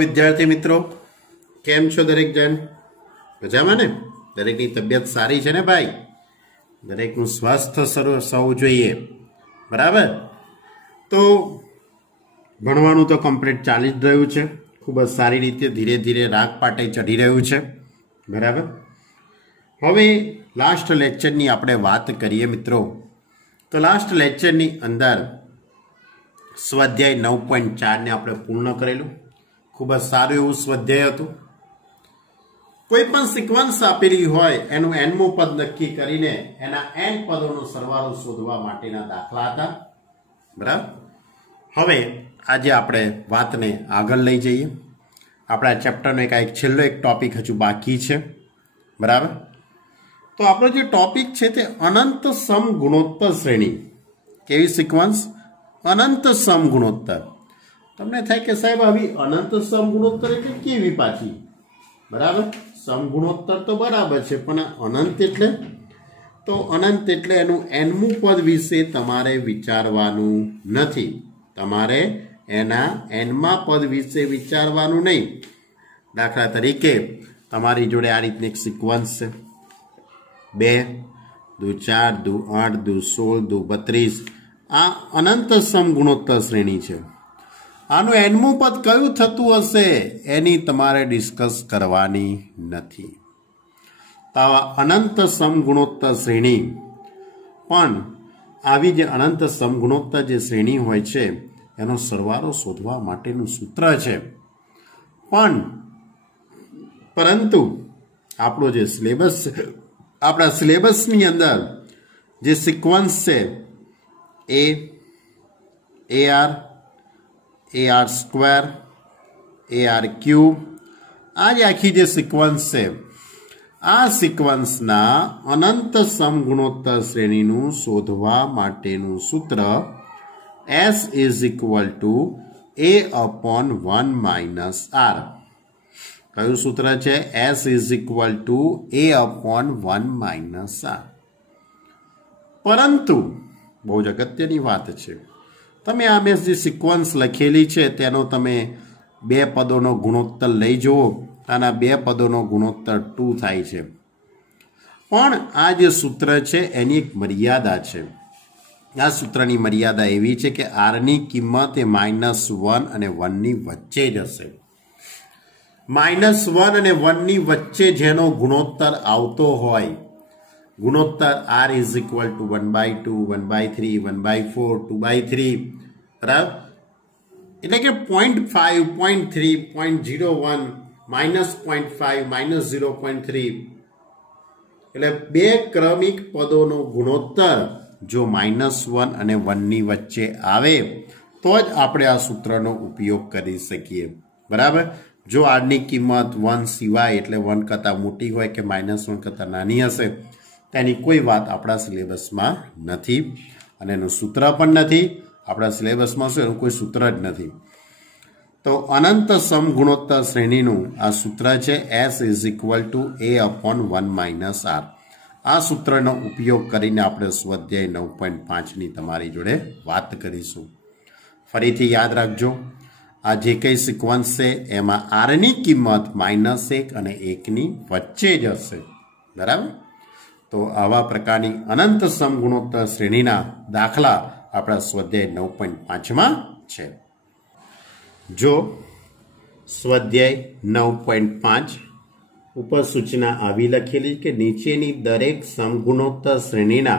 विद्यार्थी मित्रों केम छो दरेक जन मजामां ने दरेकनी तबियत सारी छे ने भाई दरेकनुं स्वास्थ्य सौ जोईए बराबर। तो भणवानुं तो कम्प्लीट चाली ज रह्युं छे, खूब ज सारी रीते धीरे धीरे राग पाटे चढ़ी रह्युं छे बराबर। हवे लास्ट लेक्चरनी आपणे वात करीए मित्रों। तो लास्ट लेक्चरनी अंदर स्वाध्याय 9.4 ने आपणे पूर्ण करेलुं। खूब ज सारुं एवुं स्वाध्याय हतुं। कोईपण सीक्वन्स आपेली होय एनुं एनमुं पद नक्की करीने एना एन पदोनो सरवाळो शोधवा माटेना दाखला हता बराबर। हवे आजे आपणे वातने आगळ लई जईए। आपणा चेप्टरनो एक छेल्लो एक टॉपिक हजू बाकी छे बराबर। तो आपणो जे टॉपिक छे ते अनंत सम गुणोत्तर श्रेणी। केवी सीक्वन्स? अनंत सम गुणोत्तर। तमने थाय के साहेब आवी अनंत सम गुणोत्तर एटले केवी पाછી बराबर। सम गुणोत्तर तो बराबर छे पण अनंत एटले तो अनंत एटले एनुं एनमुं पद विશે तमारे विचारवानुं नथी। तमारे एना एनमा पद विશે विचारवानुं नहीं। दाखला तरीके तमारी जोड़े आ रीतनी एक सीक्वन्स छे 2 2 4 2 8 2 16 2 32 आ अनंत सम गुणोत्तर श्रेणी छे। आनुं एनमुं पद कयुं थतुं हशे एनी तमारे डिस्कस करवानी नथी। तो अनंत सम गुणोत्तर श्रेणी पण आवी जे अनंत सम गुणोत्तर जे श्रेणी होय छे एनो सरवाळो शोधवा माटेनुं सूत्र छे। पण परंतु आपणो जे सिलेबस आपणा सिलेबसनी अंदर जे सीक्वन्स छे AR स्क्वेर AR क्यूब आज आखी जे सीक्वन्स है आ सीक्वन्स ना अनंत सम गुणोत्तर श्रेणीनुं शोधवा माटेनुं सूत्र S is equal to A upon 1 minus R। कयुं सूत्र छे? S is equal to A upon 1 minus R। परंतु बहु ज अगत्यनी वात छे तमे आ में जे सीक्वन्स लखेली छे तेनो तमे बे पदोनो गुणोत्तर लई जोवो आना बे पदोनो गुणोत्तर 2 थाय छे। पण आ जे सूत्र छे एनी एक मर्यादा छे। आ सूत्रनी मर्यादा एवी छे के R नी किंमत ए -1 અને 1 ની વચ્ચે જ હશે। -1 અને 1 ની વચ્ચે જેનો ગુણોત્તર આવતો હોય गुणोत्तर R इज इक्वल टू 1/2 1/3 1/4 2/3 बराबर। એટલે કે 0.5 0.3 0.01 -0.5 -0.3 એટલે બે ક્રમિક પદોનો ગુણોત્તર જો -1 અને 1 ની વચ્ચે આવે તો જ આપણે આ સૂત્રનો ઉપયોગ કરી શકીએ બરાબર। જો R ની કિંમત 1 સિવાય એટલે 1 કરતા મોટી હોય કે -1 કરતા નાની હશે તેની કોઈ વાત આપણા સિલેબસમાં નથી અને એનું સૂત્ર પણ નથી। આપણા સિલેબસમાં શું એનું કોઈ સૂત્ર જ નથી। તો અનંત સમ ગુણોત્તર શ્રેણીનું આ સૂત્ર છે S is equal two A upon 1 minus R। આ સૂત્રનો ઉપયોગ કરીને આપણે સ્વાધ્યાય 9.5 ની તમારી જોડે વાત કરીશું। ફરીથી યાદ રાખજો આ જે કંઈ સિક્વન્સ છે એમાં R ની કિંમત -1 અને 1 ની વચ્ચે જ હશે બરાબર। तो आवा प्रकारनी अनंत सम गुणोत्तर श्रेणीना दाखला आपणा स्वाध्याय 9.5 में छे। जो स्वाध्याय 9.5 उपर सूचना आवी लखेली के नीचेनी दरेक समगुणोत्तर श्रेणीना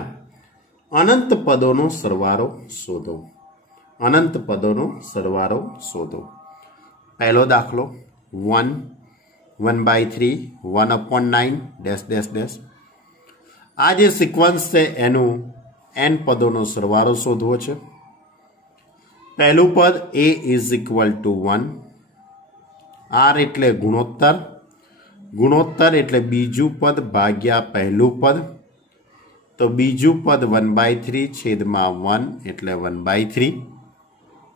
अनंत पदोनो सरवाळो शोधो। अनंत पदोनो सरवाळो शोधो। पहलो दाखलो 1 1/3 1 upon 9 डैश डैश डैश। आ जे सीक्वन्स है एनु एन पदों सरवाळो शोधवो छे। पहलू पद A is equal to 1 R एटले गुणोत्तर गुणोत्तर एटले बीजू पद भाग्या पहलू पद तो बीजू पद 1/3 छेदमां 1 एटले 1/3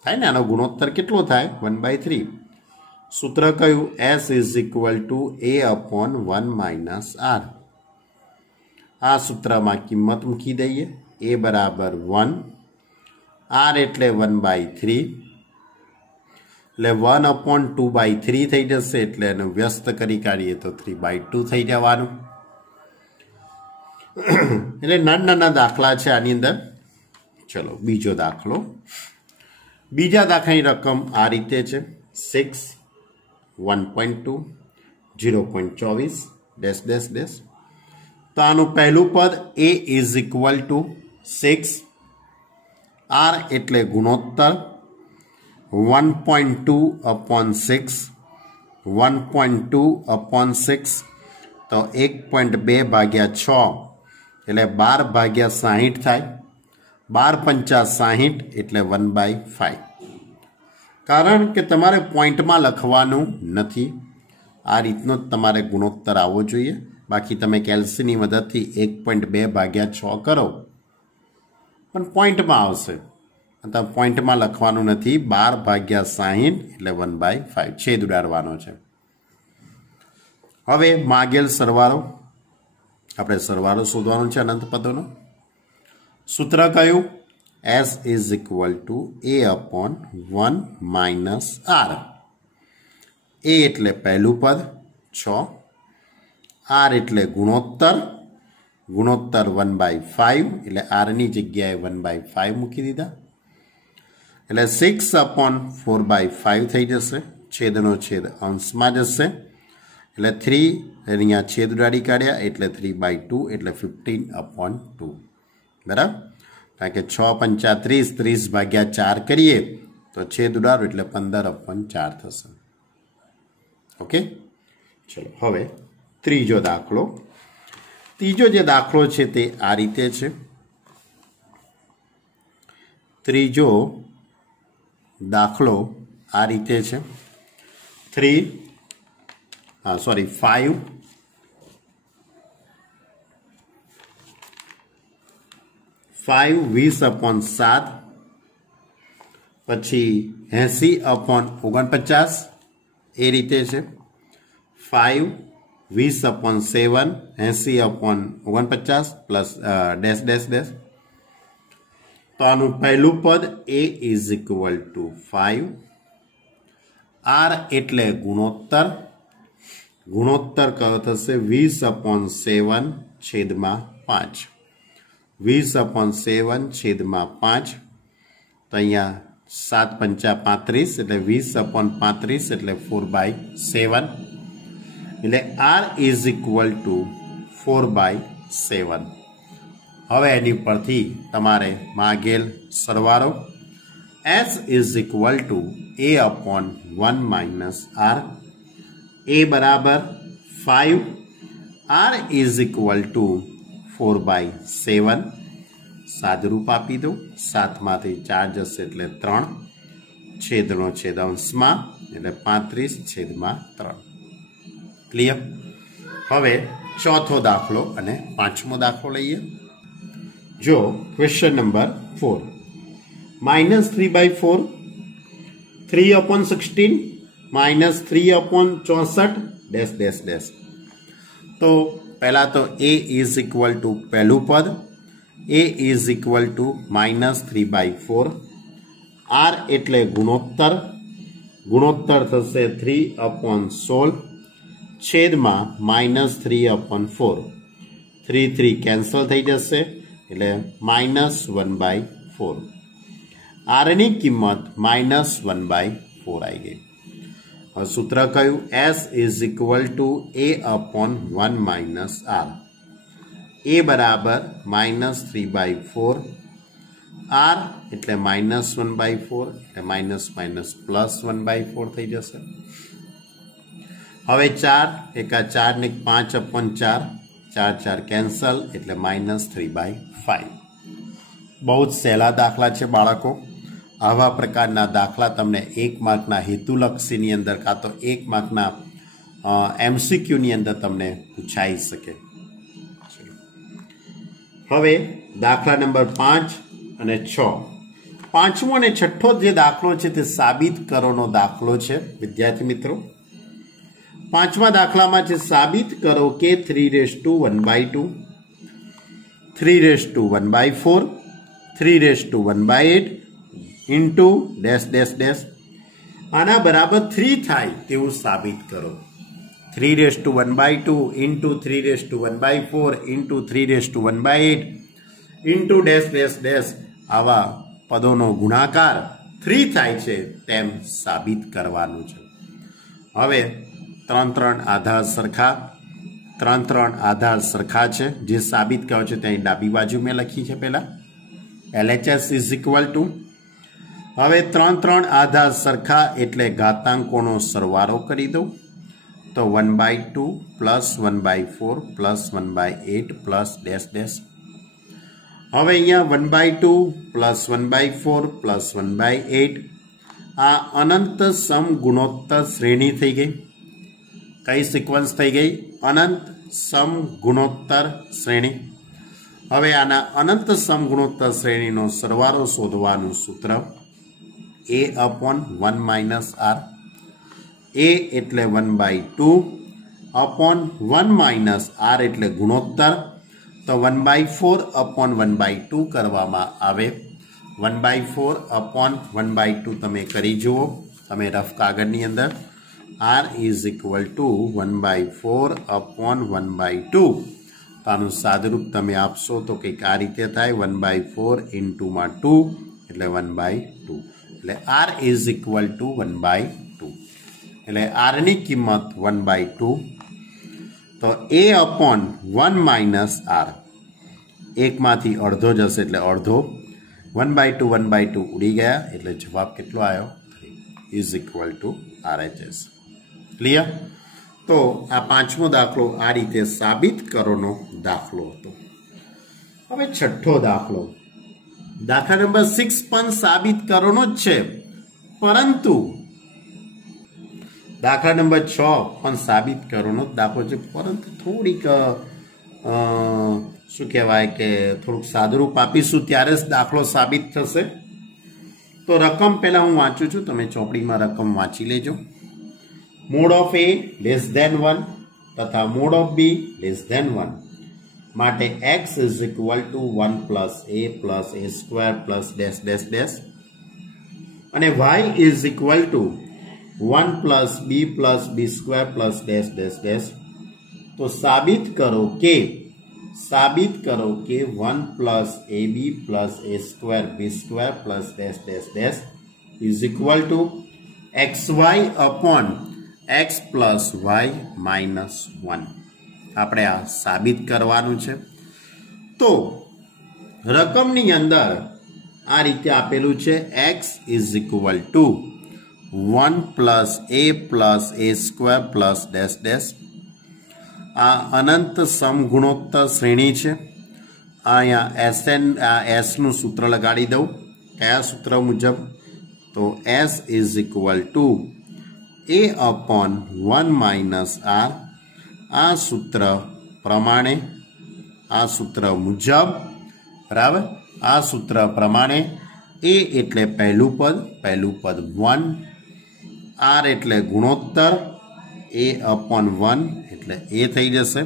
थाय ने आनो गुणोत्तर केटलो थाय 1/3। सूत्र कयुं S is equal to A upon 1 minus R। आ सूत्र में किंमत मूकी दईए A बराबर 1 R एटले 1/3 એટલે 1/2/3 થઈ જશે, એટલે એને વ્યસ્ત કરી કાઢીએ તો 3/2 થઈ જવાનું. એટલે નાના દાખલા છે આની અંદર. ચલો બીજો દાખલો. બીજા દાખલાની રકમ આ રીતે છે 6 1.2 0.24 ડેશ ડેશ ડેશ. તો આનું પહેલું પદ a is equal two 6, r એટલે ગુણોત્તર 1.2/6 1.2/6 તો 1.2/6 એટલે 12/60 થાય. 12 × 60 એટલે 1/5. કારણ કે તમારે પોઈન્ટમાં લખવાનું નથી, આ રીતનો જ તમારે ગુણોત્તર આવવો જોઈએ. બાકી તમે કેલ્સીની મદદથી 1.2/6 કરો પણ પોઈન્ટમાં આવશે. તમે પોઈન્ટમાં લખવાનું નથી. 12/60 એટલે 1/5 છેદ ઉડાડવાનો છે. હવે માગેલ સરવાળો, આપણે સરવાળો શોધવાનો છે અનંત પદોનો. સૂત્ર કયું? S is equal two a/1 minus r. a એટલે પહેલું પદ 6, r એટલે ગુણોત્તર 1/5 એટલે r ની જગ્યાએ 1/5 મૂકી દીધા. એટલે 6/4/5 થઈ જશે. છેદનો છેદ અંશમાં જશે એટલે 3 અહીંયા છેદ ઉડાડી કાઢ્યા એટલે 3/2 એટલે 15/2. બરાબર. કારણ કે 6 × 5 = 30, 30/4 કરીએ તો છેદ ઉડાડો એટલે 15/4 થશે. ઓકે. ચલો હવે ત્રીજો દાખલો. ત્રીજો જે દાખલો છે તે આ રીતે છે. ત્રીજો દાખલો આ રીતે છે 5 20/7 પછી 80/49 એ રીતે છે. 5 20/7 80/49 પ્લસ ડેશ ડેશ ડેશ. તો આનું પહેલું પદ a is equal two 5, r એટલે ગુણોત્તર કયો થશે 20/7 છેદમાં 5. 20/7/5 તો અહીંયા 7 × 5 = 35 એટલે 20/35 એટલે 4/7 એટલે r ઇઝ ઇક્વલ ટુ 4/7. હવે એની પરથી તમારે માગેલ સરવાળો S is equal two a/1 minus r. a બરાબર 5, r ઇઝ ઇક્વલ ટુ 4/7. સાદરૂપ આપી દો. 7માંથી 4 જશે એટલે 3. છેદનો છેદ અંશમાં એટલે 35/3. ક્લિયર. હવે ચોથો દાખલો અને પાંચમો દાખલો લઈએ. જો question number 4 -3/4 3/16 -3/64 dash dash dash. તો પહેલા તો a ઇઝ ઇક્વલ ટુ પહેલું પદ a is equal two -3/4, r એટલે ગુણોત્તર થશે 3/16 છેદમાં -3/4. 3 કેન્સલ થઈ જશે એટલે -1/4. r ની કિંમત -1/4 આવી ગઈ. હવે સૂત્ર કયું? S is equal two a/1 minus r. a બરાબર -3/4, r એટલે -1/4 એટલે -1/4 થઈ જશે. હવે 4 × 4 ને 5/4 4 કેન્સલ એટલે -3/5. બહુ જ સહેલા દાખલા છે બાળકો. આવા પ્રકારના દાખલા તમને 1 માર્કના હેતુલક્ષીની અંદર કાં તો 1 માર્કના MCQની અંદર તમને પૂછાઈ શકે. હવે દાખલા નંબર 5 અને 6. પાંચમો અને છઠ્ઠો જે દાખલો છે તે સાબિત કરોનો દાખલો છે વિદ્યાર્થી મિત્રો. પાંચમા દાખલામાં છે સાબિત કરો કે 3/1/2 3/1/4 3/1/8 ઇન્ટુ ડેશ ડેશ ડેશ આના બરાબર 3 થાય તેવું સાબિત કરો. 3^1/2 into 3^1/4 into 3^1/8 into dash dash dash આવા પદોનો ગુણાકાર 3 થાય છે તેમ સાબિત કરવાનું છે. હવે 3 આધાર સરખા છે. જે સાબિત કર્યો છે ત્યાં ડાબી બાજુ મેં લખી છે પહેલા LHS ઇઝ ઇક્વલ ટુ. હવે 3 આધાર સરખા એટલે ઘાતાંકોનો સરવાળો કરી દઉં તો 1/2 plus 1/4 plus 1/8 plus dash dash. હવે અહીંયા 1/2 પ્લસ 1/4 પ્લસ 1/8 આ અનંત સમગુણોત્તર શ્રેણી થઈ ગઈ. કઈ સિક્વન્સ થઈ ગઈ? અનંત સમગુણોત્તર શ્રેણી. હવે આના અનંત સમગુણોત્તર શ્રેણીનો સરવાળો શોધવાનું સૂત્ર a/1 - r. a એટલે 1/2 અપોન 1 - r એટલે ગુણોત્તર. તો 1/4/1/2 કરવામાં આવે. 1/4/1/2 તમે કરી જુઓ તમે રફ કાગળની અંદર. r is equal two 1/4/1/2. તો આનું સાદરૂપ તમે આપશો તો કંઈક આ રીતે થાય 1/4 into 2 એટલે 1/2 એટલે r ઇઝ ઇક્વલ ટુ 1/2. એટલે r ની કિંમત 1/2. તો a/1 - r એકમાંથી અડધો જશે એટલે અડધો. 1/2 ઉડી ગયા એટલે જવાબ કેટલો આવ્યો? 3 is equal two RHS. Clear? તો આ પાંચમો દાખલો આ રીતે સાબિત કરોનો દાખલો હતો. હવે છઠ્ઠો દાખલો, દાખલા નંબર 6 પણ સાબિત કરોનો જ છે, પરંતુ દાખલા નંબર 6 પણ સાબિત કરોનો દાખલો છે, પરંતુ થોડીક શું કહેવાય કે થોડુંક સાદુરૂપ આપીશું ત્યારે જ દાખલો સાબિત થશે. તો રકમ પહેલા હું વાંચું છું, તમે ચોપડીમાં રકમ વાંચી લેજો. મોડ ઓફ a <1 તથા મોડ ઓફ b <1 માટે x is equal to 1 plus a square plus dash dash dash અને y is equal to 1 plus b square plus dash dash dash. તો સાબિત કરો કે 1 plus ab plus a square b square plus dash dash dash is equal two xy upon x plus y minus 1. આપણે આ સાબિત કરવાનું છે. તો રકમની અંદર આ રીતે આપેલું છે x is equal to 1 plus a square plus dash dash. આ અનંત સમગુણોત્તર શ્રેણી છે. અહીંયા s નું સૂત્ર લગાડી દઉં. કયા સૂત્ર મુજબ? તો s is equal two a/1 - r. આ સૂત્ર પ્રમાણે, આ સૂત્ર મુજબ, બરાબર, આ સૂત્ર પ્રમાણે a એટલે પહેલું પદ 1, r એટલે ગુણોત્તર a/1 એટલે a થઈ જશે.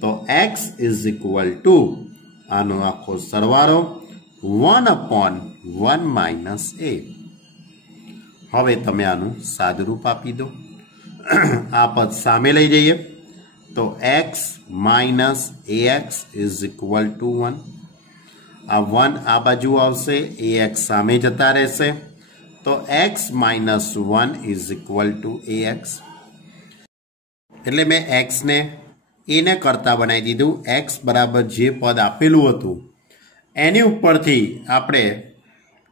તો x ઇઝ ઇક્વલ ટુ આનો આખો સરવાળો 1/1 - a. હવે તમે આનું સાદુરૂપ આપી દો. આ પદ સામે લઈ જઈએ તો x minus ax is equal to 1. આ 1 આ બાજુ આવશે, ax સામે જતા રહેશે. તો x minus 1 is equal two ax. એટલે મેં x ને a ને કરતા બનાવી દીધું. x બરાબર જે પદ આપેલું હતું એની ઉપરથી આપણે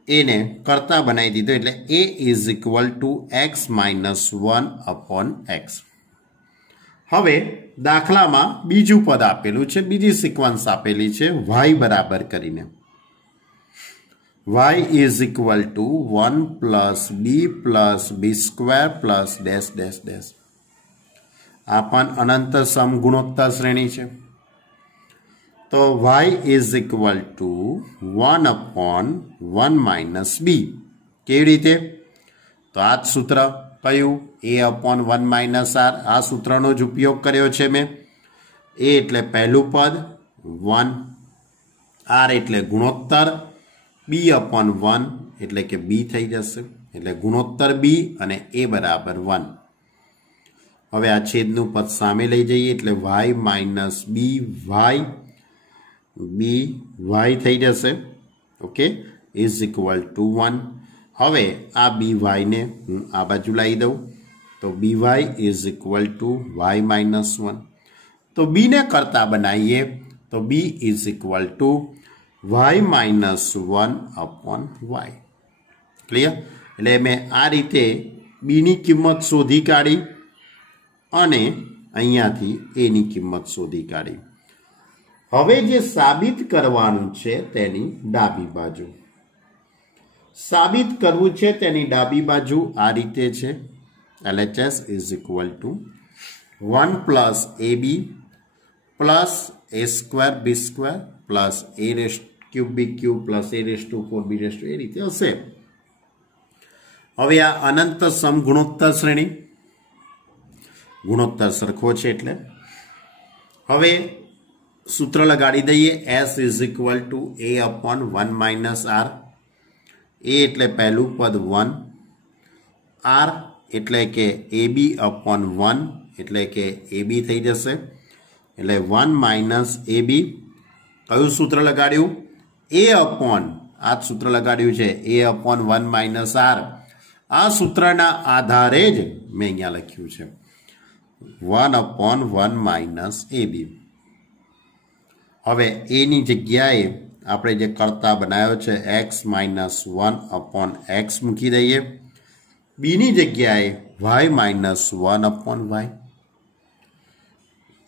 a ને કરતા બનાવી દીધો. એટલે a is equal two x minus 1 upon x. હવે દાખલામાં બીજું પદ આપેલું છે, બીજી સિક્વન્સ આપેલી છે y બરાબર કરીને. y is equal to 1 plus b square plus dash dash dash. આ પણ અનંત સમગુણોત્તર શ્રેણી છે. તો y is equal two 1/1 - b. કેવી રીતે? તો આ જ સૂત્ર કયું? a/1 - r. આ સૂત્રનો જ ઉપયોગ કર્યો છે મેં. a એટલે પહેલું પદ 1, r એટલે ગુણોત્તર, b/1 એટલે કે b થઈ જશે. એટલે ગુણોત્તર બી અને એ બરાબર 1. હવે આ છેદનું પદ સામે લઈ જઈએ એટલે વાય માઇનસ બી વાય થઈ જશે. Okay, is equal to 1. હવે આ બી વાયને હું આ બાજુ લાવી દઉં તો b y is equal to y minus 1. તો બીને કરતા બનાવીએ તો b is equal to y minus 1 upon y. Clear? એટલે મેં આ રીતે બીની કિંમત શોધી કાઢી અને અહીંયાથી એની કિંમત શોધી કાઢી. હવે જે સાબિત કરવાનું છે તેની ડાબી બાજુ સાબિત કરવું છે તેની ડાબી બાજુ આ રીતે છે. LHS is equal to 1 plus AB plus a square b square plus a raise cube b cube plus a raise to 4 b raise to એ રીતે હશે. હવે આ અનંત સમગુણોત્તર શ્રેણી ગુણોત્તર સરખો છે એટલે હવે સૂત્ર લગાડી દઈએ. S is equal two a upon 1 minus r. a એટલે પહેલું પદ 1, r એટલે કે ab અપોન 1 એટલે કે ab થઈ જશે. એટલે 1 માઇનસ ab. કયું સૂત્ર લગાડ્યું? a અપોન આ સૂત્ર લગાડ્યું છે a અપોન 1 માઇનસ r. આ સૂત્રના આધારે જ મેં અહીંયા લખ્યું છે 1 અપોન 1 માઇનસ ab. હવે એની જગ્યાએ આપણે જે કરતા બનાવ્યો છે x માઇનસ 1 અપોન x મૂકી દઈએ. બીની જગ્યાએ y માઇનસ 1 અપોન y.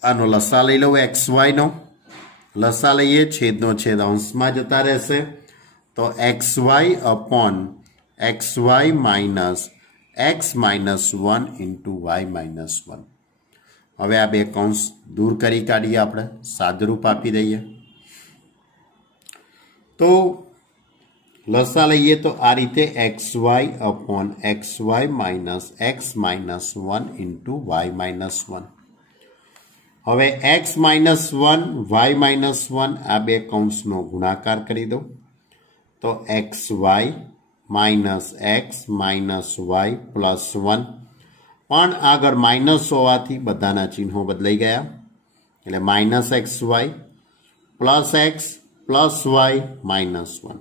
આનો લસા લઈ લઉં xy નો. લસા લઈએ, છેદનો છેદ અંશમાં જતા રહેશે તો xy upon xy minus x minus 1 into y minus 1. હવે આ બે કૌંસ દૂર કરી કાઢીએ, આપણે સાદરૂપ આપી દઈએ. તો લસા લઈએ તો આ રીતે xy upon xy minus x minus 1 into y minus 1. હવે x માઇનસ 1 y માઇનસ 1 આ બે કૌંસનો ગુણાકાર કરી દો તો xy minus x minus y plus 1. પણ આગળ માઇનસ હોવાથી બધાના ચિહ્નો બદલાઈ ગયા એટલે minus xy plus x plus y minus 1.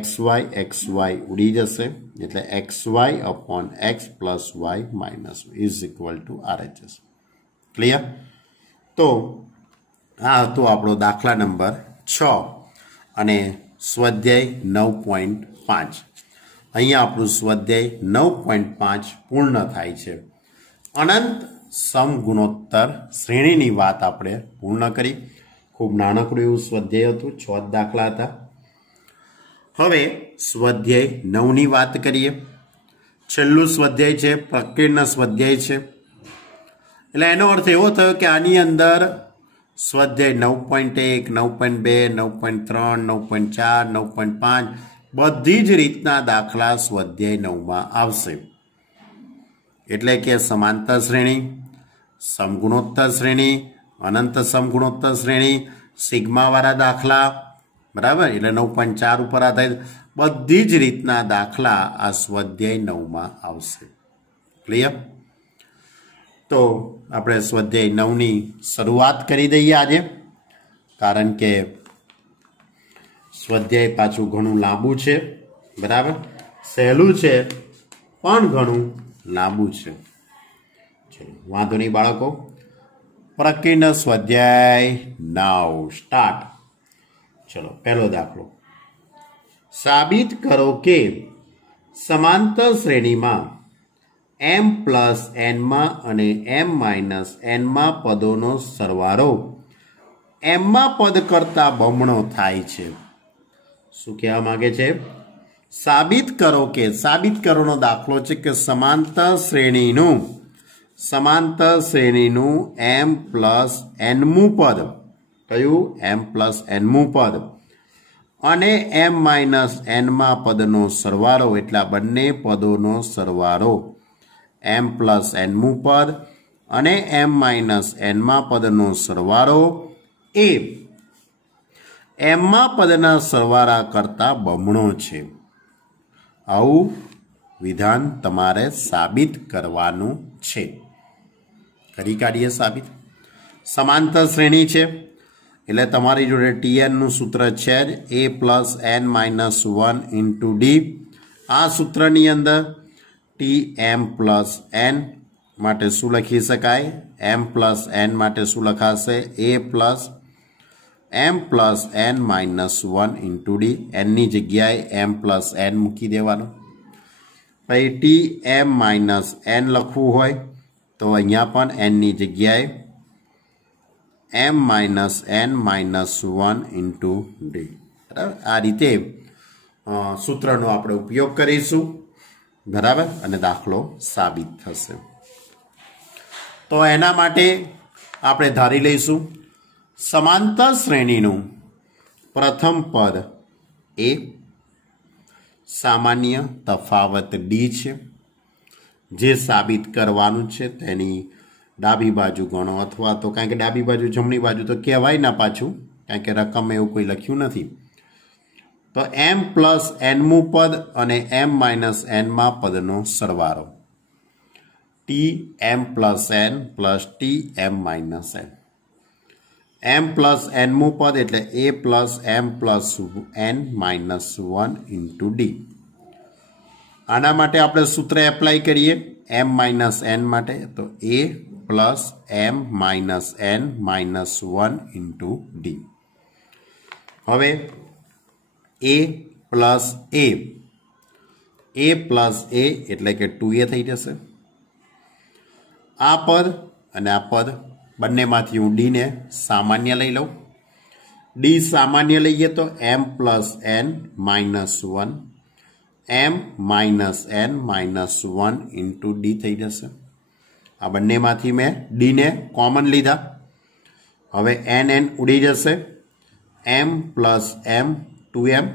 xy ઉડી જશે એટલે xy upon x plus y minus is equal two RHS. Clear? તો આ હતો આપણો દાખલા નંબર 6 અને સ્વાધ્યાય 9.5. અહીંયા આપણું સ્વાધ્યાય 9.5 પૂર્ણ થાય છે. અનંત સમગુણોત્તર શ્રેણીની વાત આપણે પૂર્ણ કરી. ખૂબ નાનકડું એવું સ્વાધ્યાય હતું, 6 દાખલા હતા. હવે સ્વાધ્યાય 9ની વાત કરીએ. છેલ્લું સ્વાધ્યાય છે, પ્રકીર્ણ સ્વાધ્યાય છે. એટલે એનો અર્થ એવો થયો કે આની અંદર સ્વાધ્યાય 9.1, 9.2, 9.3, 9.4, 9.5 બધી જ રીતના દાખલા સ્વાધ્યાય 9માં આવશે. એટલે કે સમાંતર શ્રેણી, સમગુણોત્તર શ્રેણી, અનંત સમગુણોત્તર શ્રેણી, સિગ્માવાળા દાખલા, બરાબર? એટલે 9.4 ઉપર આધારિત બધી જ રીતના દાખલા આ સ્વાધ્યાય 9માં આવશે. ક્લિયર? તો આપણે સ્વાધ્યાય 9ની શરૂઆત કરી દઈએ આજે, કારણ કે સ્વાધ્યાય પાછું ઘણું લાંબુ છે. બરાબર? સહેલું છે પણ ઘણું લાંબુ છે. ચલો વાંધો નહીં બાળકો. પ્રકીર્ણ સ્વાધ્યાય 9 સ્ટાર્ટ. ચલો પહેલો દાખલો. સાબિત કરો કે સમાંતર શ્રેણીમાં m પ્લસ n અને m માઇનસ n પદોનો સરવાળો m પદ કરતા બમણો થાય છે. શું કહેવા માંગે છે? સાબિત કરો કે, સાબિત કરવાનો દાખલો છે કે સમાંતર શ્રેણીનું m પ્લસ nમું પદ, કયું? m પ્લસ nમું પદ અને m માઇનસ n પદનો સરવાળો, એટલે બંને પદોનો સરવાળો m પ્લસ nમું પદ અને m માઇનસ n પદનો સરવાળો એ m પદના સરવાળા કરતા બમણો છે. આવું विधान तमारे साबित करवानुं छे। करी काढीए साबित। समांतर श्रेणी छे एटले तमारी जोड़े टीएन नुं सूत्र छे a plus N minus 1 into d. आ सूत्रनी अंदर टी एम प्लस एन माटे शुं लखी शकाय? एम प्लस एन माटे शुं लखाशे? A plus M plus N minus 1 into d. N नी जग्याए एम प्लस एन मूकी देवानुं। पछी टी एम माइनस एन लखवुं होय तो अहींया पण एन नी जग्याए m minus N minus 1 into d. बराबर आ रीते सूत्रनो आपणे उपयोग करीशुं। बराबर अने दाखलो साबित थशे। तो एना माटे आपणे धारी लईशुं समांतर श्रेणीनुं प्रथम पद ए, सामान्य तफावत डी छे। जे साबित करवानुं छे तेनी डाबी बाजू गणो अथवा तो कारण के डाबी बाजू जमणी बाजू तो कहेवाय ना पाछुं कारण के रकम एवुं कोई लख्युं नथी। तो एम प्लस एनमू पद अने एम माइनस एन मा पदनो सरवाळो T M plus N plus T M minus N. M plus एनमू पद एटले A plus M plus N minus 1 into D. आना माटे आपणे सूत्र एप्लाय करीए एम माइनस एन माटे तो A plus M minus N minus 1 into D. हवे ए प्लस ए प्लस ए एटले के 2a थई जशे। आ पद अने आ पद बंनेमांथी हूँ डी ने सामान्य लई लऊं। डी सामान्य लईए तो M plus N minus 1 M minus N minus 1 into D थई जशे। आ बंनेमांथी मैं डी ने कॉमन लीधा। हवे एन एन उड़ी जशे। M plus M 2m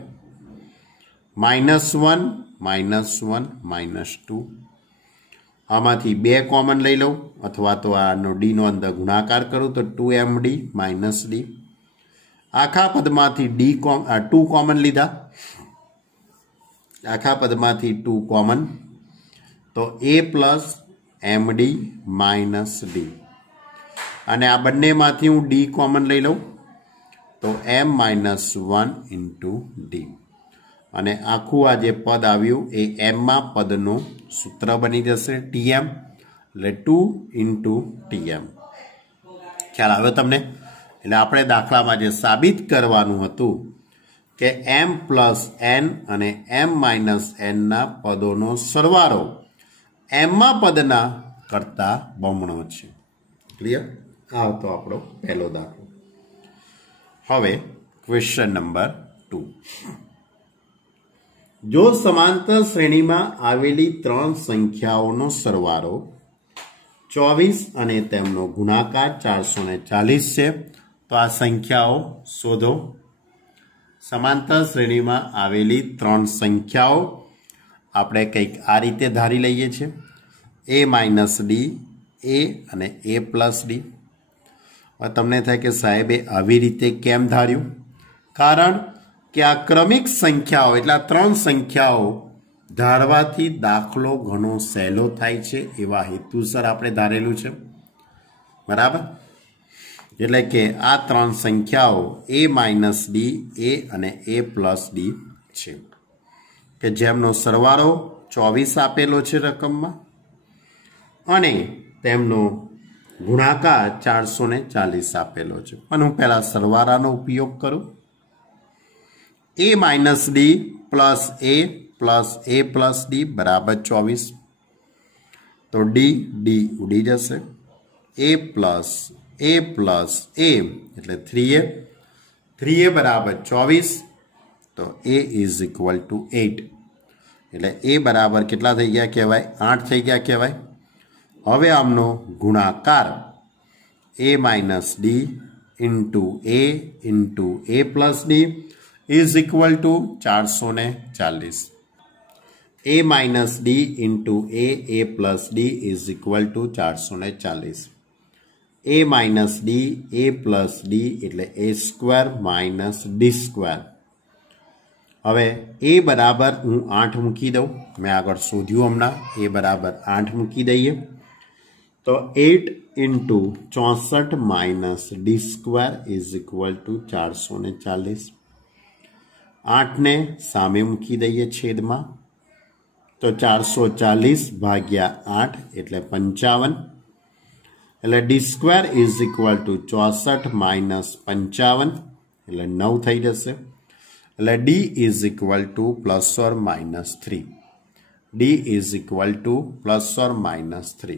minus 1 minus 1 minus 2। आमांथी 2 कॉमन लई लऊं अथवा तो आनो डी नो अंदर गुणाकार करूं तो 2md माइनस डी। आखा पदमांथी 2 कॉमन लीधा। आखा पदमांथी 2 कॉमन तो A plus MD minus D. अने आ बंनेमांथी हूँ डी कॉमन लई लऊं तो एम माइनस 1 इंटू डी। अने आखू आ जे पद आव्युं ए एम मा पदनो सूत्र बनी जशे टीएम એટલે 2 इंटू टीएम। ख्याल आव्यो तमने? એટલે આપણે દાખલામાં જે સાબિત કરવાનું હતું કે m પ્લસ n અને m માઇનસ n ના પદોનો સરવાળો m માં પદના કરતા બમણો છે। ક્લિયર? આ હતો આપણો પહેલો દાખલો। હવે ક્વેશ્ચન નંબર 2। जो समांतर श्रेणी में आवेली 3 संख्याओं सरवाळो 24 अने तेमनो गुणाकार 440 है तो आ संख्याओं शोधो। समांतर श्रेणी में आवेली 3 संख्याओं आपणे कंईक आ रीते धारी लईए छे ए माइनस डी ए अने ए प्लस डी। हवे तमने थाय के साहेबे आवी रीते केम धार्युं? कारण कि आ क्रमिक संख्याओं एटले 3 संख्याओं धारवाथी दाखलो घणो सहेलो थाय छे एवा हेतुसर आपणे धारेलुं छे। बराबर? एटले के आ 3 संख्याओं ए माइनस डी ए अने ए प्लस डी छे के जेमनो सरवाळो 24 आपेलो छे रकममां अने तेमनो गुणाकार 440 आपेलो छे। पण हुं पहेला सरवाळानो उपयोग करूं। ए माइनस डी प्लस ए प्लस डी बराबर 24 तो डी डी उड़ी जशे। ए प्लस ए एटले 3a बराबर 24 तो ए इज इक्वल टू 8 एटले ए बराबर केटला थई गया कहेवाय 8 थई गया कहेवाय। हवे आमनो गुणाकार A minus D into A plus D is equal to 440। A minus D into A plus D is equal to 440। A minus D A plus D एटले A square minus D square. હવે એ બરાબર હું 8 મૂકી દઉં, મેં આગળ શોધ્યું હમણાં, એ બરાબર 8 મૂકી દઈએ તો 8 × 64 minus D square is equal two 440. 8ને સામે મૂકી દઈએ છેદમાં તો 440 ભાગ્યા 8 એટલે 55, એટલે D square is equal two 64 minus 55 એટલે 9 થઈ જશે. એટલે D is equal two ±3. D is equal two ±3.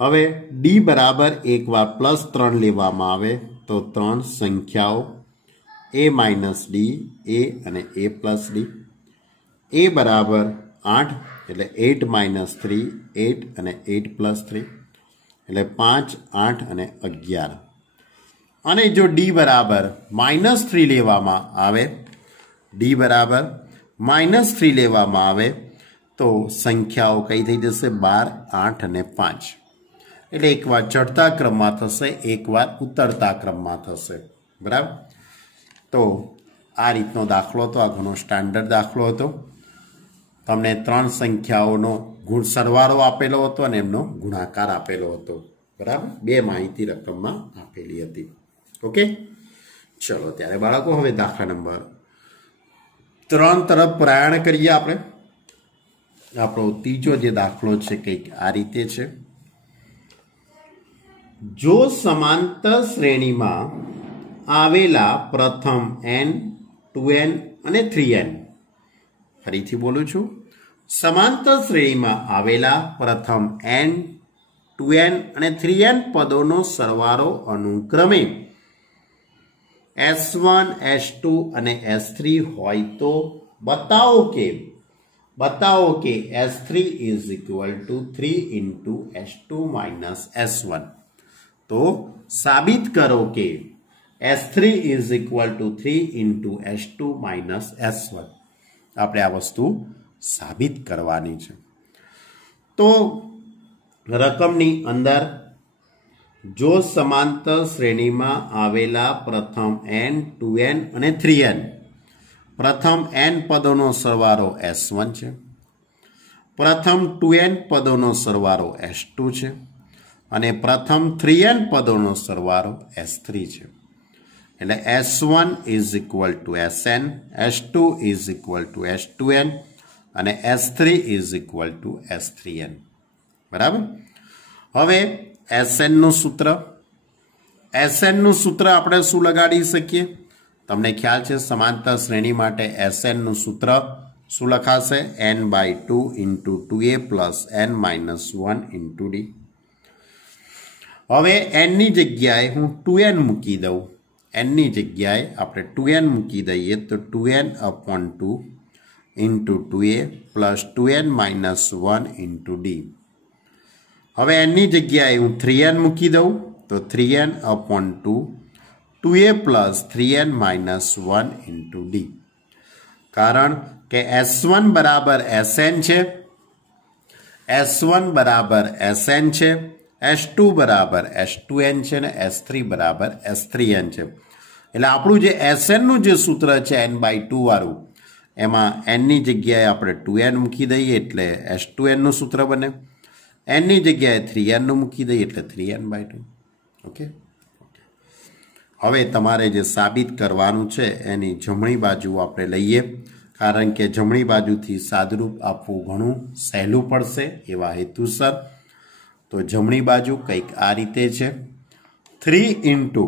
હવે ડી બરાબર એકવાર +3 લેવામાં આવે તો 3 સંખ્યાઓ a માઇનસ ડી, એ અને a પ્લસ ડી. એ બરાબર 8 એટલે 8 - 3, 8 અને 8 + 3 એટલે 5, 8 અને 11. અને જો ડી બરાબર -3 લેવામાં આવે, ડી બરાબર -3 લેવામાં આવે તો સંખ્યાઓ કઈ થઈ જશે? 12, 8 અને 5. એટલે એકવાર ચડતા ક્રમમાં થશે, એકવાર ઉતરતા ક્રમમાં થશે. બરાબર? તો આ રીતનો દાખલો હતો. આ ઘણો સ્ટાન્ડર્ડ દાખલો હતો. તમને 3 સંખ્યાઓનો સરવાળો આપેલો હતો અને એમનો ગુણાકાર આપેલો હતો. બરાબર? 2 માહિતી રકમમાં આપેલી હતી. ઓકે, ચલો ત્યારે બાળકો હવે દાખલા નંબર 3 તરફ પ્રયાણ કરીએ આપણે. આપણો ત્રીજો જે દાખલો છે કંઈક આ રીતે છે. જો સમાંતર શ્રેણીમાં આવેલા પ્રથમ n, 2n અને 3n, ફરીથી બોલું છું, સમાંતર શ્રેણીમાં આવેલા પ્રથમ n, 2n અને 3n પદોનો સરવાળો અનુક્રમે S1, S2 અને S3 હોય તો બતાવો કે S3 is equal two 3 × S2 - S1. તો સાબિત કરો કે S3 is equal two 3 × S2 - S1. આપણે આ વસ્તુ સાબિત કરવાની છે. તો રકમની અંદર જો સમાંતર શ્રેણીમાં આવેલા પ્રથમ n, 2n અને 3n, પ્રથમ n પદોનો સરવાળો S1 છે, પ્રથમ 2n પદોનો સરવાળો S2 છે અને પ્રથમ 3n પદોનો સરવાળો S3 છે. એટલે S1 is equal two Sn, S2 is equal two S2n અને S3 is equal two S3n. બરાબર? હવે Sn નું સૂત્ર, Sn નું સૂત્ર આપણે શું લગાડી શકીએ? તમને ખ્યાલ છે સમાંતર શ્રેણી માટે Sn નું સૂત્ર શું લખાશે? n/2 × 2a + n - 1 × d. હવે n ની જગ્યાએ હું 2n મૂકી દઉં, n ની જગ્યાએ આપણે 2n મૂકી દઈએ તો 2n/2 × 2a + 2n - 1 × d. હવે n ની જગ્યાએ હું 3n મૂકી દઉં તો 3n/2 2a + 3n - 1 × d. કારણ કે S1 બરાબર Sn છે, S1 બરાબર Sn છે, S2 બરાબર S2n છે અને S3 બરાબર S3n છે. એટલે આપણું જે Sn નું જે સૂત્ર છે n/2 વાળું, એમાં n ની જગ્યાએ આપણે 2n મૂકી દઈએ એટલે S2n નું સૂત્ર બને. n ની જગ્યાએ 3n નું મૂકી દઈએ એટલે 3n/2. ઓકે, હવે તમારે જે સાબિત કરવાનું છે એની જમણી બાજુ આપણે લઈએ, કારણ કે જમણી બાજુથી સાદુરૂપ આપવું ઘણું સહેલું પડશે એવા હેતુસર. તો જમણી બાજુ કંઈક આ રીતે છે, 3 ×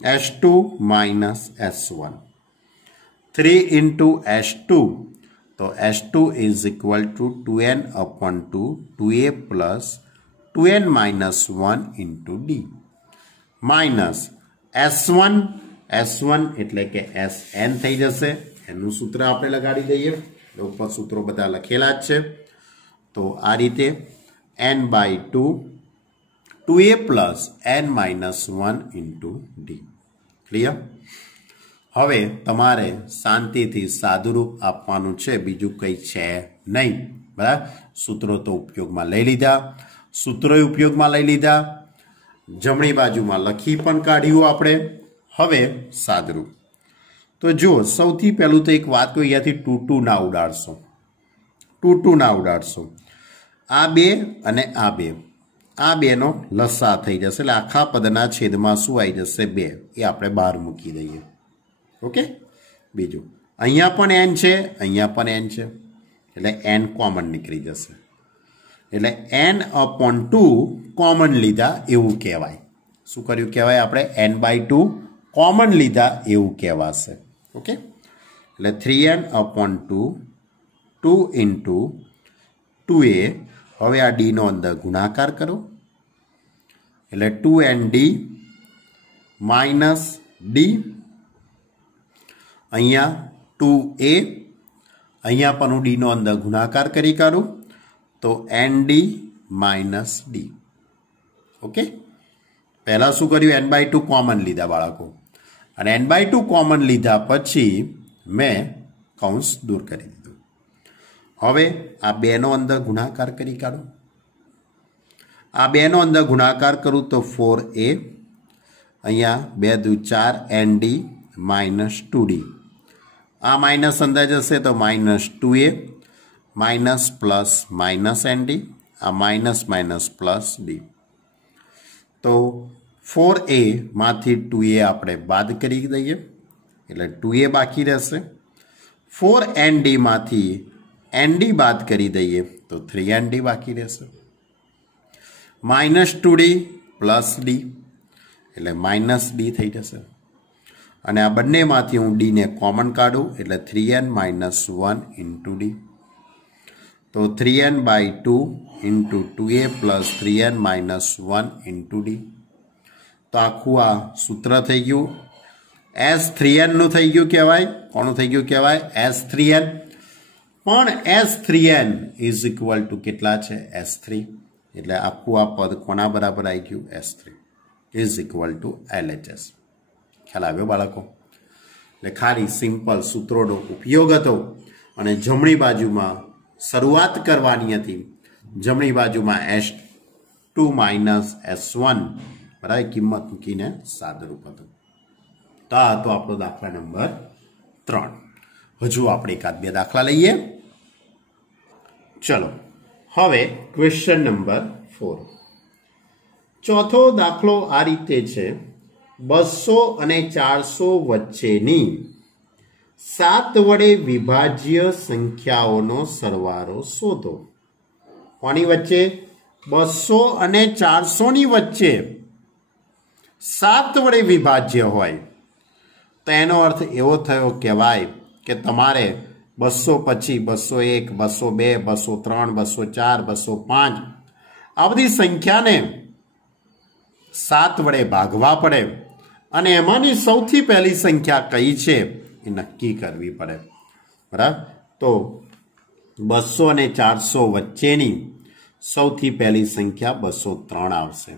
S2 - S1. 3 × S2 તો S2 is equal two 2n/2 2a + 2n - 1 × d minus S1 એટલે કે Sn થઈ જશે. એનું સૂત્ર આપણે લગાડી દઈએ, ઉપર સૂત્રો બધા લખેલા જ છે. તો આ રીતે n/2 2a + n - 1 × d. Clear? હવે તમારે શાંતિથી સાદુરૂપ આપવાનું છે, બીજું કંઈ છે નહીં. બરાબર? સૂત્રો તો ઉપયોગમાં લઈ લીધા, જમણી બાજુમાં લખી પણ કાઢ્યું આપણે. હવે સાદુરૂપ तो जो સૌથી પહેલું તો એક વાત કહું, અહીંયાથી 2 2 ના ઉડાડશો, 2 2 ના ઉડાડશો. આ બે અને આ બે, આ બેનો લસા થઈ જશે એટલે આખા પદના છેદમાં શું આવી જશે? 2. એ આપણે બહાર મૂકી દઈએ. ઓકે. બીજું અહીંયા પણ n છે, અહીંયા પણ n છે એટલે n કોમન નીકળી જશે. એટલે n/2 કોમન લીધા એવું કહેવાય. શું કર્યું કહેવાય? આપણે n/2 કોમન લીધા એવું કહેવાશે. ઓકે. એટલે 3n/2 2 into 2a. હવે આ ડી નો અંદર ગુણાકાર કરો એટલે 2nd માઇનસ ડી. અહીંયા 2a, અહીંયા પણ હું ડી નો અંદર ગુણાકાર કરી કાઢું તો nd માઇનસ ડી. ઓકે. પહેલાં શું કર્યું? n/2 કોમન લીધા બાળકો, અને n/2 કોમન લીધા પછી મેં કૌંસ દૂર કરી દીધું. હવે આ બેનો અંદર ગુણાકાર કરી કાઢો. આ બેનો અંદર ગુણાકાર કરું તો 4a, અહીંયા 2 દુ 4 nd માઇનસ 2d. આ માઇનસ અંદર જશે તો minus 2a minus plus minus nd, આ માઇનસ માઇનસ પ્લસ ડી. તો 4a માંથી 2a આપણે બાદ કરી દઈએ એટલે 2a બાકી રહેશે. 4nd માંથી nd બાદ કરી દઈએ તો 3nd બાકી રહેશે. માઇનસ 2d પ્લસ ડી એટલે માઇનસ ડી થઈ જશે. અને આ બંનેમાંથી હું ડીને કોમન કાઢું એટલે 3n માઇનસ 1 ઇન્ટુ ડી. તો 3n/2 into 2a plus 3n minus 1 into D. તો આખું આ સૂત્ર થઈ ગયું. S3n નું થઈ ગયું કહેવાય. કોનું થઈ ગયું કહેવાય? S3n. પણ S3n ઇઝ ઇક્વલ ટુ કેટલા છે? S3. એટલે આખું આ પદ કોના બરાબર આવી ગયું? S3 is equal two LHS. ખ્યાલ આવ્યો બાળકો? એટલે ખાલી સિમ્પલ સૂત્રોનો ઉપયોગ હતો અને જમણી બાજુમાં શરૂઆત કરવાની હતી. જમણી બાજુમાં S2 માઇનસ S1 બરાબર કિંમત મૂકીને સાદરૂપ હતું. તો આ હતો આપણો દાખલા નંબર 3. હજુ આપણે એકાદ બે દાખલા લઈએ. ચલો હવે ક્વેશ્ચન નંબર 4. ચોથો દાખલો આ રીતે છે. 200 અને 400 વચ્ચેની 7 વડે વિભાજ્ય સંખ્યાઓનો સરવાળો શોધો. કોની વચ્ચે? 200 અને 400 ની વચ્ચે 7 વડે વિભાજ્ય હોય તો એનો અર્થ એવો થયો કહેવાય કે તમારે 200 પછી 201, 202, 203, 204, 205 આ બધી સંખ્યાને 7 વડે ભાગવા પડે અને એમાંની સૌથી પહેલી સંખ્યા કઈ છે એ નક્કી કરવી પડે. બરાબર? તો 200 અને 400 વચ્ચેની સૌથી પહેલી સંખ્યા 203 આવશે.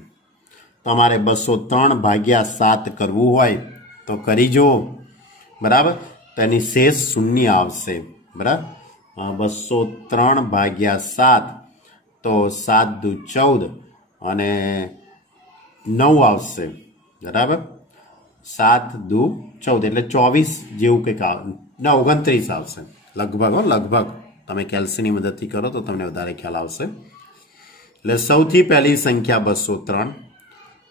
તમારે 203 ભાગ્યા 7 કરવું હોય તો કરી જુઓ. બરાબર? તો એની શેષ શૂન્ય આવશે. બરાબર? 203 ભાગ્યા 7 તો 7 દુ 14 અને 9 આવશે. બરાબર? 7 દુ 14 એટલે 24 જેવું કંઈક ના 29 આવશે લગભગ. લગભગ તમે કેલ્સીની મદદથી કરો તો તમને વધારે ખ્યાલ આવશે. એટલે સૌથી પહેલી સંખ્યા 203,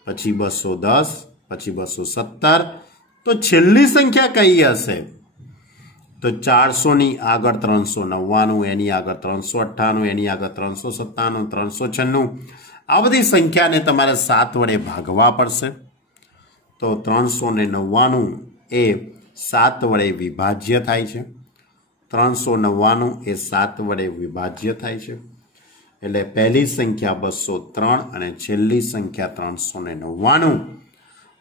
પછી 210, પછી 217. તો છેલ્લી સંખ્યા કઈ હશે? તો 400 ની આગળ 399, એની આગળ 398, એની આગળ 397, 396. આ બધી સંખ્યાને તમારે 7 વડે ભાગવા પડશે. તો 399 એ 7 વડે વિભાજ્ય થાય છે. 399 એ 7 વડે વિભાજ્ય થાય છે. એટલે પહેલી સંખ્યા 203 અને છેલ્લી સંખ્યા 399.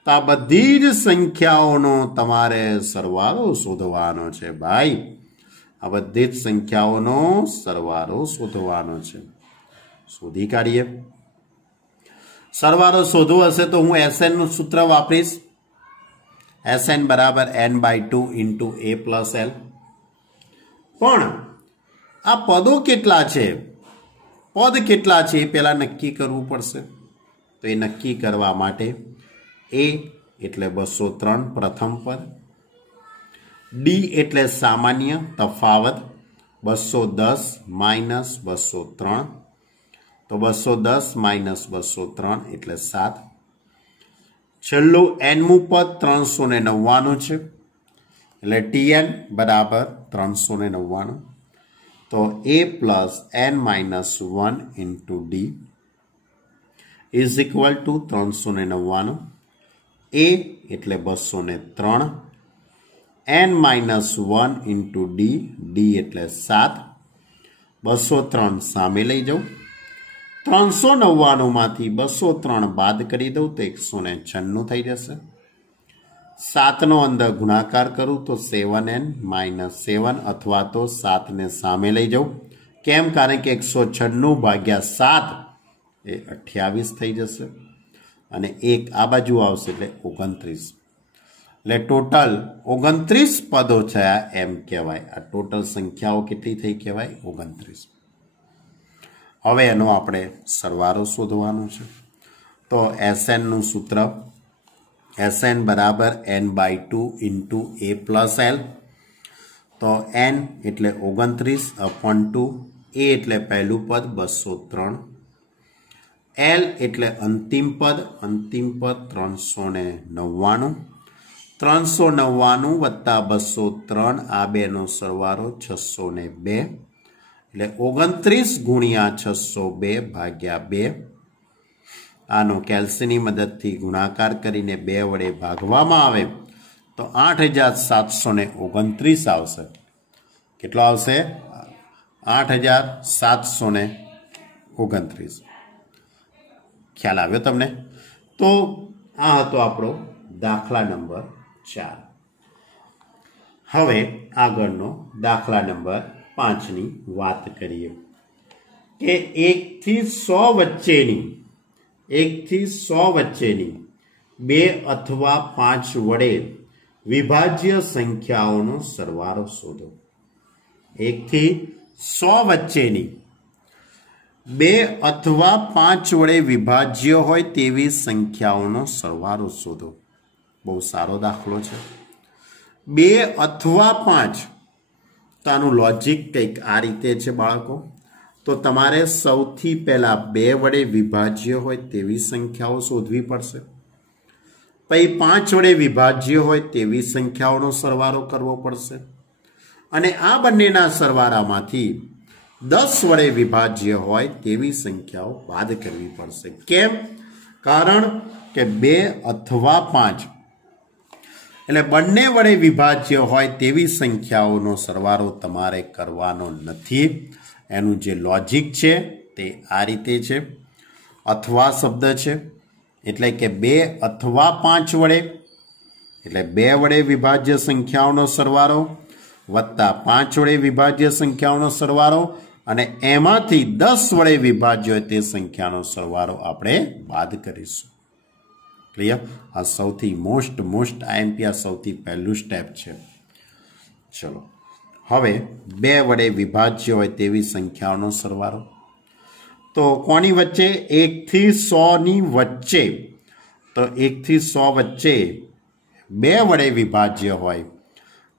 તો આ બધી જ સંખ્યાઓનો તમારે સરવાળો શોધવાનો છે ભાઈ. આ બધી જ સંખ્યાઓનો સરવાળો શોધવાનો છે. શોધી કાઢીએ. સરવાળો શોધવો હશે તો હું SN નું સૂત્ર વાપરીશ. SN બરાબર n/2 into a plus l. પણ આ પદો કેટલા છે? પદ કેટલા છે એ પહેલાં નક્કી કરવું પડશે. તો એ નક્કી કરવા માટે a એટલે 203 પ્રથમ પદ, ડી એટલે સામાન્ય તફાવત 210 માઇનસ 203 તો 210 માઇનસ 203 એટલે 7 છેલ્લું nમું પદ 399 છે એટલે tn બરાબર 399 તો a plus n minus 1 into D is equal two 399 a એટલે 203 n માઇનસ 1 ઇન્ટુ ડી એટલે 7 203 સામે લઈ જાઉં 399 માંથી 203 બાદ કરી દઉં તો 196 થઈ જશે 7 નો અંદર ગુણાકાર કરું તો 7n માઇનસ 7 અથવા તો 7 ને સામે લઈ જાઉં કેમ કારણ કે 196 ભાગ્યા 7 એ 28 થઈ જશે અને 1 આ બાજુ આવશે એટલે 29 એટલે ટોટલ 29 પદો થયા એમ કહેવાય આ ટોટલ સંખ્યાઓ કેટલી થઈ કહેવાય 29 હવે એનો આપણે સરવાળો શોધવાનો છે તો SN નું સૂત્ર SN બરાબર n/2 into a plus l તો n એટલે 29 અપોન 2 a એટલે પહેલું પદ 203 l એટલે અંતિમ પદ 399 399 વત્તા 203 આ બેનો સરવાળો 602 એટલે 29 ગુણ્યા 602 ભાગ્યા 2 આનો કેલ્સીની મદદથી ગુણાકાર કરીને 2 વડે ભાગવામાં આવે તો 8729 આવશે કેટલો આવશે 8729 ખ્યાલ આવ્યો તમને તો આ હતો આપણો દાખલા નંબર 4 હવે આગળનો દાખલા નંબર 5 ની વાત કરીએ કે 1 થી 100 વચ્ચેની 2 અથવા 5 વડે વિભાજ્ય સંખ્યાઓનો સરવાળો શોધો 1 થી 100 વચ્ચેની 2 અથવા 5 વડે વિભાજ્ય હોય તેવી સંખ્યાઓનો સરવાળો શોધો બહુ સારો દાખલો છે 2 અથવા 5 તો આનું લોજિક કંઈક આ રીતે છે બાળકો તો તમારે સૌથી પહેલા 2 વડે વિભાજ્ય હોય તેવી સંખ્યાઓ શોધવી પડશે પછી 5 વડે વિભાજ્ય હોય તેવી સંખ્યાઓનો સરવાળો કરવો પડશે અને આ બંનેના સરવાળામાંથી 10 વડે વિભાજ્ય હોય તેવી સંખ્યાઓ બાદ કરવી પડશે કેમ કારણ કે 2 અથવા 5 એટલે બંને વડે વિભાજ્ય હોય તેવી સંખ્યાઓનો સરવાળો તમારે કરવાનો નથી એનું જે લોજિક છે તે આ રીતે છે અથવા શબ્દ છે એટલે કે 2 અથવા 5 વડે એટલે 2 વડે વિભાજ્ય સંખ્યાઓનો સરવાળો વત્તા 5 વડે વિભાજ્ય સંખ્યાઓનો સરવાળો અને એમાંથી 10 વડે વિભાજ્ય હોય તે સંખ્યાનો સરવાળો આપણે બાદ કરીશું ક્લિયર આ સૌથી મોસ્ટ IMP આ સૌથી પહેલું સ્ટેપ છે ચલો હવે 2 વડે વિભાજ્ય હોય તેવી સંખ્યાઓનો સરવાળો તો કોની વચ્ચે 1 થી 100 ની વચ્ચે તો 1 થી 100 વચ્ચે 2 વડે વિભાજ્ય હોય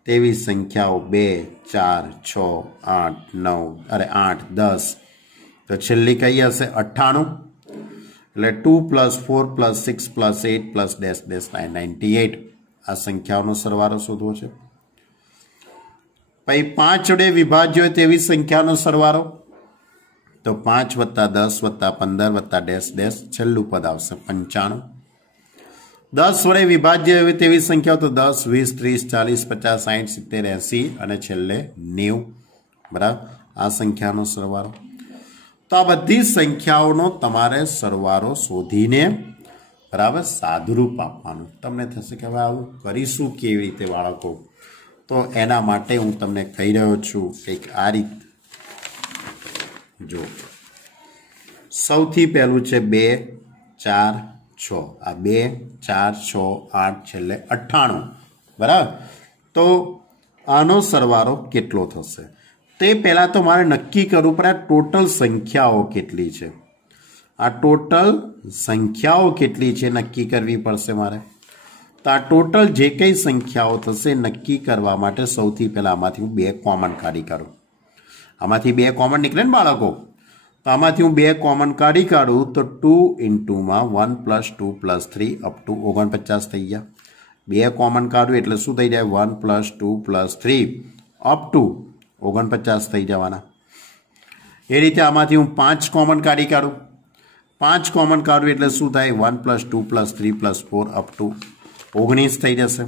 તેવી સંખ્યાઓ 2 4 6 8 9 8 10 તો છેલ્લી કઈ હશે 98 એટલે 2 + 4 + 6 + 8 + ડેશ ડેશ 98 આ સંખ્યાઓનો સરવાળો શોધવો છે પછી 5 વડે વિભાજ્ય હોય તેવી સંખ્યાનો સરવાળો તો 5 + 10 + 15 + ડેશ ડેશ છેલ્લું પદ આવશે 95 10 વડે વિભાજ્ય હોય તેવી સંખ્યાઓ તો 10 20 30 40 50 60 70 80 અને છેલ્લે 90 બરાબર આ સંખ્યાનો સરવાળો તો આ બધી સંખ્યાઓનો તમારે સરવાળો શોધીને બરાબર સાદુરૂપ આપવાનું તમને થશે કે હવે આવું કરીશું કેવી રીતે બાળકો તો એના માટે હું તમને કહી રહ્યો છું કંઈક આ રીત જો સૌથી પહેલું છે 2 4 6 આ 2 4 6 8 છેલ્લે 98 બરાબર તો આનો સરવાળો કેટલો થશે તે પહેલાં તો મારે નક્કી કરવું પડે ટોટલ સંખ્યાઓ કેટલી છે આ ટોટલ સંખ્યાઓ કેટલી છે નક્કી કરવી પડશે મારે તો तो आ टोटल जे कई संख्याओं थशे नक्की करवा माटे सौथी पहेला आमांथी हूँ 2 कॉमन काढी काढुं। आमांथी 2 कॉमन निकळे ने बाळको, तो आमांथी हूँ 2 कॉमन काढी काढुं तो 2 इंटू में 1 + 2 + 3 अप टू 49 थई गया। 2 कॉमन काढुं एटले शुं थई जाय 1 + 2 + 3 अप टू 49 थई जवाना। ए रीते आमांथी हूँ 5 कॉमन काढी काढुं। 5 कॉमन काढुं एटले शुं थाय 1 + 2 + 3 + 4 अप टू 19 थई जशे।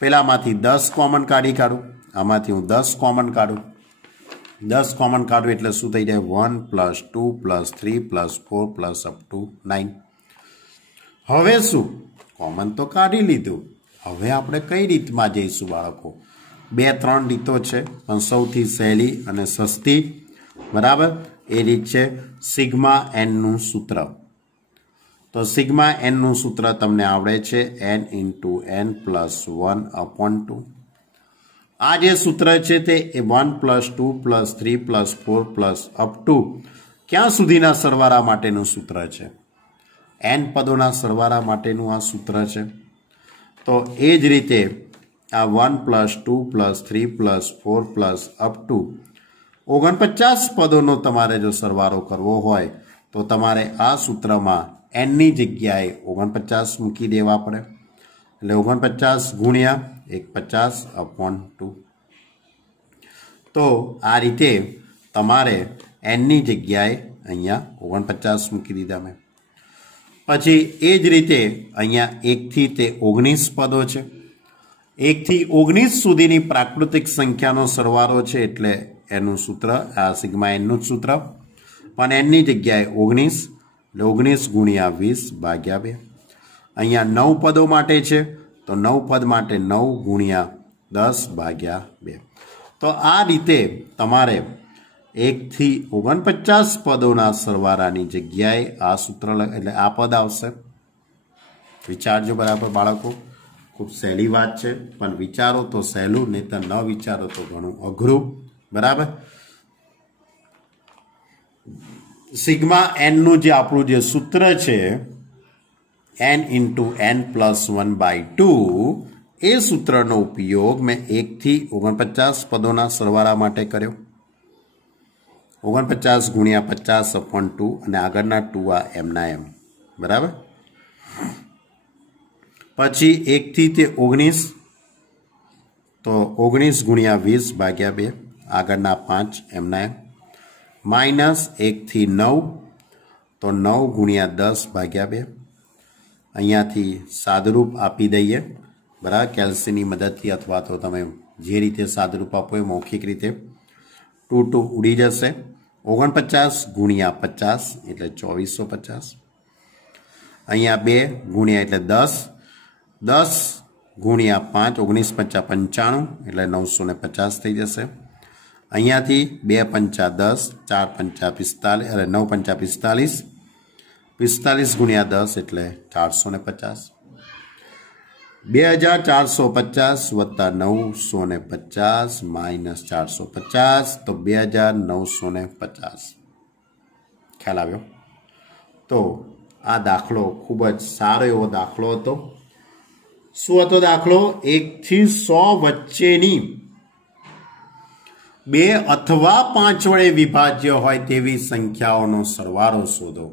पेलामांथी 10 कॉमन काढी काढुं। आमांथी हूँ 10 कॉमन काढुं। 10 कॉमन काढुं एटले शुं थई जाय 1 + 2 + 3 + 4 + अप टू 9। हवे शुं कॉमन तो काढी लीधुं, हवे आपणे कई रीतमां जईशुं बाळको? 2-3 रीतो छे पण सौथी सहेली अने सस्ती बराबर ए रीत छे सिग्मा एन નું सूत्र। तो सिग्मा एन નું सूत्र तमने आवड़े छे n × n + 1/2। आ जे सूत्र छे ते 1 + 2 + 3 + 4 + अप टू क्या सुधीना सरवारा माटेनुं सूत्र छे? n पदोना सरवारा माटेनुं आ सूत्र छे। तो ए ज रीते आ 1 + 2 + 3 + 4 + अप टू 49 पदों तमारे जो सरवारो करवो होय तो तमारे आ सूत्र में n नी जग्याए 49 मूकी देवा पड़े एटले 49 गुणिया 150/2। तो आ रीते तमारे n नी जग्याए अहींया 49 मूकी दीधा मैं। पछी ए ज रीते अहींया 1 થી તે 19 पदों छे। 1 થી 19 सुधीनी प्राकृतिक संख्यानो सरवारो छे एटले एनु सूत्र आ सिग्मा एन નું सूत्र पण एन नी जग्याए 19 એટલે 19 ગુણ્યા 20 ભાગ્યા 2। અહીંયા 9 પદો માટે છે તો 9 પદ માટે 9 ગુણ્યા 10 ભાગ્યા 2। તો આ રીતે તમારે 1 થી 49 પદોના સરવારાની જગ્યાએ આ सूत्र એટલે આ પદ આવશે। વિચારજો બરાબર બાળકો, ખૂબ સહેલી વાત છે પણ વિચારો તો સહેલું, નહીતર ન વિચારો તો ઘણું અઘરું बराबर। सिग्मा एन નું જે આપણું જે સૂત્ર છે n × n + 1/2 એ સૂત્રનો ઉપયોગ મેં 1 થી 49 પદોના સરવાળા માટે કર્યો। 49 ગુણ્યા 50/2 અને આગળના 2 આ એમના એમ બરાબર। પછી 1 થી તે 19 તો 19 ગુણ્યા 20 ભાગ્યા 2 આગળના 5 એમના એમ -1 થી 9 તો 9 ગુણ્યા 10 ભાગ્યા 2। અહીંયાથી સાદુરૂપ આપી દઈએ બરાબર, કેલ્સીની મદદથી અથવા તો તમે જે રીતે સાદુરૂપ આપો એ મૌખિક રીતે 2 ઉડી જશે। 49 ગુણ્યા 50 એટલે 2450। અહીંયા 2 ગુણ્યા એટલે 10, 10 ગુણ્યા 5 19 × 5 = 95 એટલે 950 થઈ જશે। અહીંયાથી 2 × 5 = 10, 4 × 5 = 45 એટલે 9 × 5 = 45, 45 ગુણ્યા 10 એટલે 450। 2450 વત્તા 950 માઇનસ 450 તો 2950। ખ્યાલ આવ્યો? તો આ દાખલો ખૂબ જ સારો એવો દાખલો હતો। શું હતો દાખલો? 1 થી 100 વચ્ચેની 2 અથવા 5 વડે વિભાજ્ય હોય તેવી સંખ્યાઓનો સરવાળો શોધો।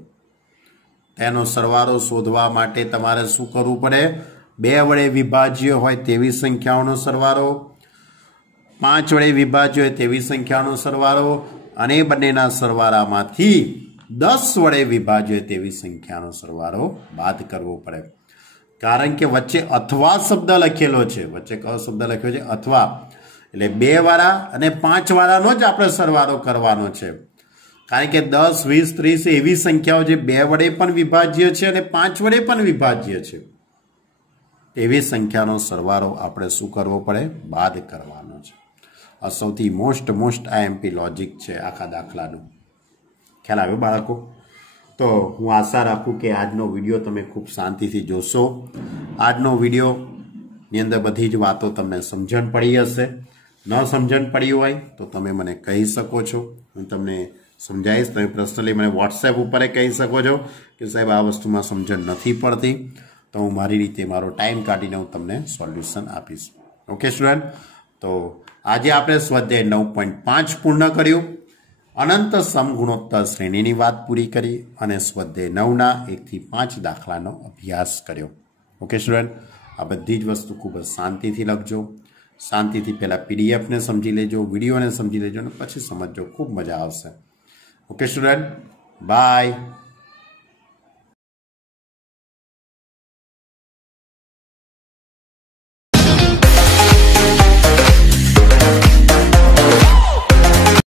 તેનો સરવાળો શોધવા માટે તમારે શું કરવું પડે? 2 વડે વિભાજ્ય હોય તેવી સંખ્યાઓનો સરવાળો, 5 વડે વિભાજ્ય હોય તેવી સંખ્યાઓનો સરવાળો અને બંનેના સરવાળામાંથી 10 વડે વિભાજ્ય હોય તેવી સંખ્યાનો સરવાળો બાદ કરવો પડે। કારણ કે વચ્ચે અથવા શબ્દ લખેલો છે, વચ્ચે કયો શબ્દ લખ્યો છે? અથવા। એટલે 2 વાળા અને 5 વાળાનો જ આપણે સરવાળો કરવાનો છે। કારણ કે 10, 20, 30 એવી સંખ્યાઓ જે 2 વડે પણ વિભાજ્ય છે અને 5 વડે પણ વિભાજ્ય છે, એવી સંખ્યાનો સરવાળો આપણે શું કરવો પડે? બાદ કરવાનો છે। આ સૌથી મોસ્ટ IMP લોજિક છે આખા દાખલાનું। ખ્યાલ આવ્યો બાળકો? તો હું આશા રાખું કે આજનો વિડીયો તમે ખૂબ શાંતિથી જોશો। આજનો વિડીયોની અંદર બધી જ વાતો તમને સમજણ પડી હશે। ન સમજણ પડી હોય તો તમે મને કહી શકો છો, હું તમને સમજાવીશ। તમે પર્સનલી મને વોટ્સએપ ઉપર કહી શકો છો કે સાહેબ આ વસ્તુમાં સમજણ નથી પડતી, તો હું મારી રીતે મારો ટાઈમ કાઢીને હું તમને સોલ્યુશન આપીશ. ઓકે સ્ટુડન્ટ, તો આજે આપણે સ્વાધ્યાય 9.5 પૂર્ણ કર્યું. અનંત સમગુણોત્તર શ્રેણીની વાત પૂરી કરી અને સ્વાધ્યાય 9ના 1 થી 5 દાખલાનો અભ્યાસ કર્યો. ઓકે સ્ટુડન્ટ, આ બધી જ વસ્તુ ખૂબ જ શાંતિથી લખજો. શાંતિથી પહેલાં પીડીએફને સમજી લેજો, વિડીયોને સમજી લેજો અને પછી સમજજો. ખૂબ મજા આવશે. Okay student, by.